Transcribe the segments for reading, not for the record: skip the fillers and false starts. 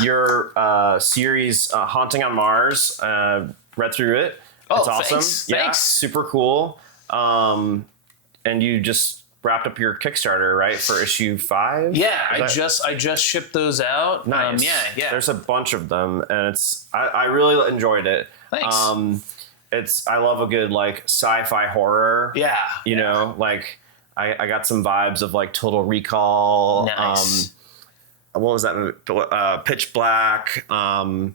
your series Haunting on Mars. Read through it. It's awesome. Thanks. Super cool. And you just wrapped up your Kickstarter, right, for issue 5? Yeah, I just shipped those out. Nice. Yeah. There's a bunch of them, and I really enjoyed it. Thanks. I love a good like sci-fi horror. Yeah. You know, like I got some vibes of like Total Recall. Nice. What was that? Pitch Black. And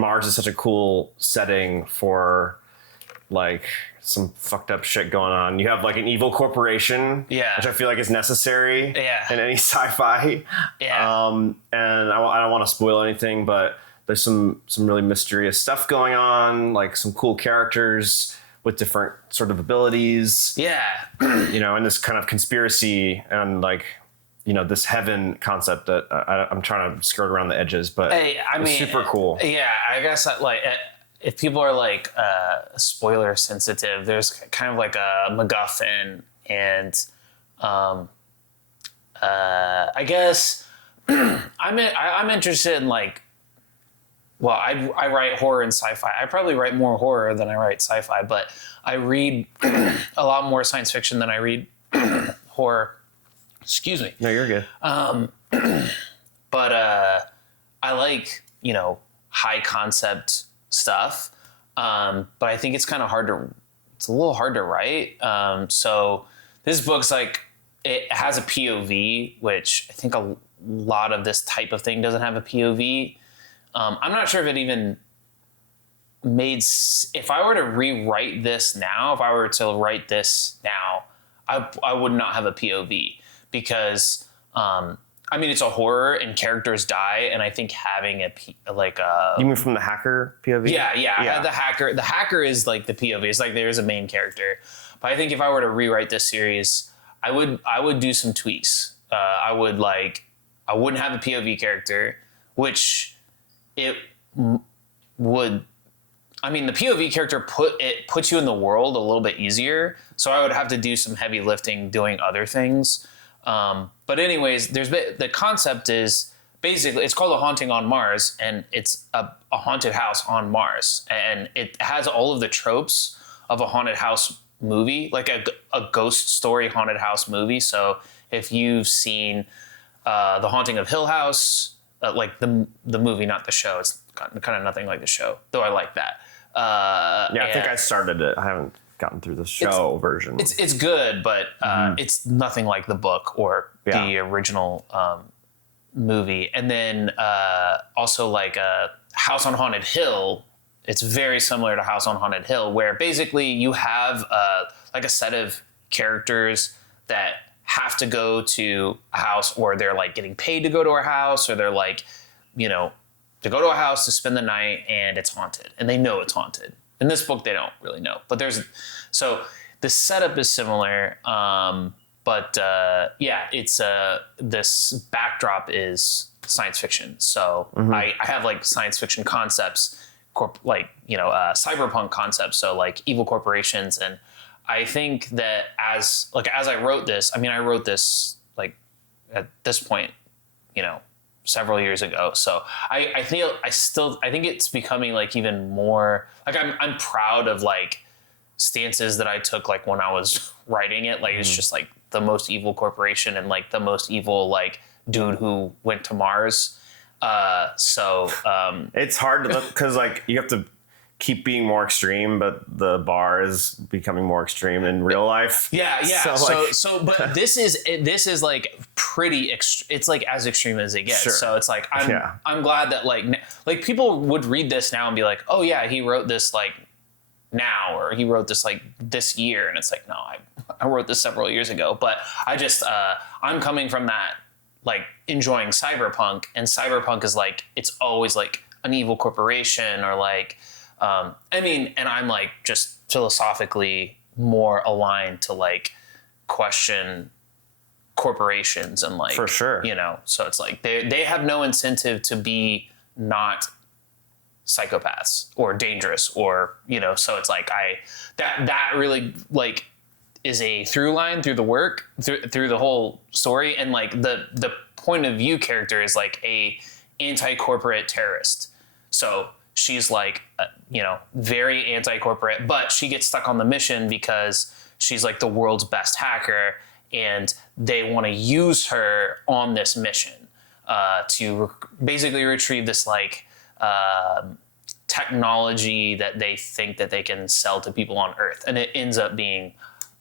Mars is such a cool setting for like some fucked up shit going on. You have like an evil corporation, which I feel like is necessary in any sci-fi. And I don't want to spoil anything, but there's some really mysterious stuff going on, like some cool characters with different sort of abilities. And this kind of conspiracy and like, this heaven concept that I'm trying to skirt around the edges, but it's super cool. I guess if people are like spoiler sensitive, there's kind of like a MacGuffin, and I guess I'm interested in like, well, I write horror and sci-fi. I probably write more horror than I write sci-fi, but I read a lot more science fiction than I read horror. Excuse me. No, you're good. But I like, high concept stuff. But I think it's kind of it's a little hard to write. So this book's like, it has a POV, which I think a lot of this type of thing doesn't have a POV. I'm not sure if it even if I were to rewrite this now, if I were to write this now, I would not have a POV. Because, it's a horror and characters die, and I think having You mean from the hacker POV? Yeah. The hacker is like the POV. It's like there's a main character. But I think if I were to rewrite this series, I would do some tweaks. I wouldn't have a POV character, which it would. I mean, the POV character puts you in the world a little bit easier. So I would have to do some heavy lifting doing other things. But anyways, the concept is basically, it's called A Haunting on Mars, and it's a haunted house on Mars. And it has all of the tropes of a haunted house movie, like a ghost story haunted house movie. So if you've seen The Haunting of Hill House, like the movie, not the show, it's kind of nothing like the show, though I like that. I think I started it. I haven't gotten through the show version. It's good, but it's nothing like the book or the original movie. And then also like House on Haunted Hill, it's very similar to House on Haunted Hill, where basically you have like a set of characters that have to go to a house, or they're like getting paid to go to a house, or they're like, to go to a house to spend the night, and it's haunted, and they know it's haunted. In this book, they don't really know, but so the setup is similar. But it's this backdrop is science fiction. So I have like science fiction concepts, cyberpunk concepts. So like evil corporations. And I think that as I wrote this, I wrote this like at this point, several years ago. So I think it's becoming like even more like I'm proud of like stances that I took like when I was writing it. Like it's just like the most evil corporation and like the most evil like dude who went to Mars. It's hard to look because like you have to keep being more extreme, but the bar is becoming more extreme in real life. Yeah. But this is like pretty. It's like as extreme as it gets. Sure. So it's like I'm glad that like people would read this now and be like, oh yeah, he wrote this like now, or he wrote this like this year, and it's like, no, I wrote this several years ago. But I just I'm coming from that like enjoying cyberpunk, and cyberpunk is like it's always like an evil corporation or like. And I'm like just philosophically more aligned to like question corporations and like, for sure, so it's like they have no incentive to be not psychopaths or dangerous or, so it's like that really like is a through line through the work through the whole story. And like the point of view character is like a anti-corporate terrorist. So she's like, very anti-corporate, but she gets stuck on the mission because she's like the world's best hacker, and they want to use her on this mission to basically retrieve this like technology that they think that they can sell to people on Earth, and it ends up being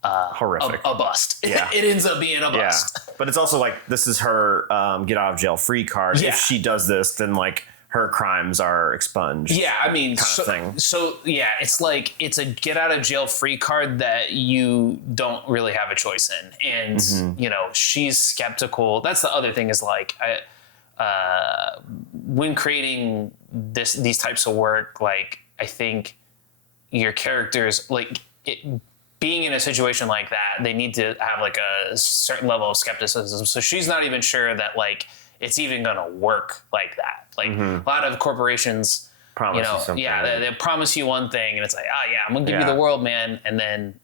horrific, a bust. Yeah. It ends up being a bust. Yeah. But it's also like this is her get out of jail free card. Yeah. If she does this, then like her crimes are expunged. Yeah, I mean, so yeah, it's like it's a get out of jail free card that you don't really have a choice in, and she's skeptical. That's the other thing is like, when creating these types of work, like I think your characters like being in a situation like that, they need to have like a certain level of skepticism. So she's not even sure that like it's even gonna work like that. Like a lot of corporations promise you something. Yeah, they promise you one thing, and it's like, oh yeah, I'm gonna give you the world, man. And then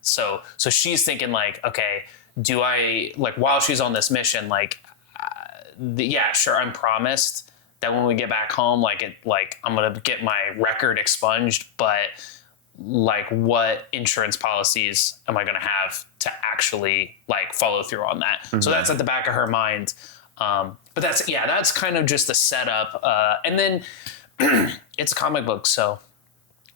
so she's thinking like, okay, do I like while she's on this mission, like, sure, I'm promised that when we get back home, I'm gonna get my record expunged, but like what insurance policies am I gonna have to actually like follow through on that? So that's at the back of her mind. But that's kind of just the setup. And then it's a comic book, so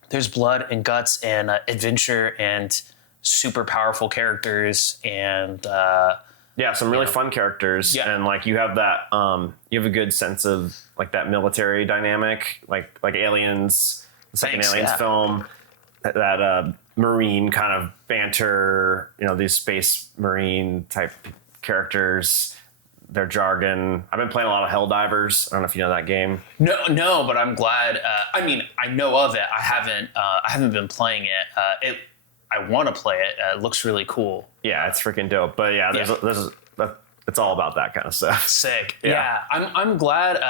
there's blood and guts and adventure and super powerful characters and some really fun characters. Yeah. And like you have that you have a good sense of like that military dynamic, like Aliens, the second Aliens film, that Marine kind of banter, these space Marine type characters. Their jargon. I've been playing a lot of Helldivers. I don't know if you know that game. No, but I'm glad. I know of it. I haven't been playing it. I want to play it. It looks really cool. Yeah, it's freaking dope. But it's all about that kind of stuff. Sick. Yeah. I'm glad.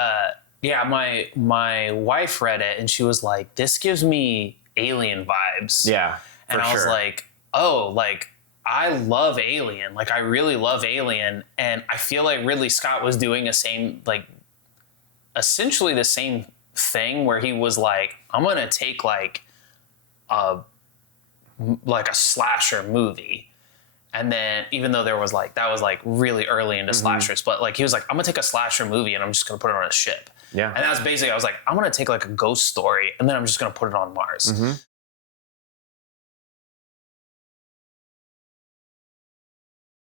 My wife read it and she was like, "This gives me Alien vibes." Yeah, and I was like, "Oh, like." I love Alien. Like, I really love Alien. And I feel like Ridley Scott was doing essentially the same thing where he was like, I'm going to take like a slasher movie. And then even though that was really early into slashers, but like, he was like, I'm gonna take a slasher movie and I'm just gonna put it on a ship. Yeah. And that's basically, I was like, I'm gonna take like a ghost story and then I'm just gonna put it on Mars.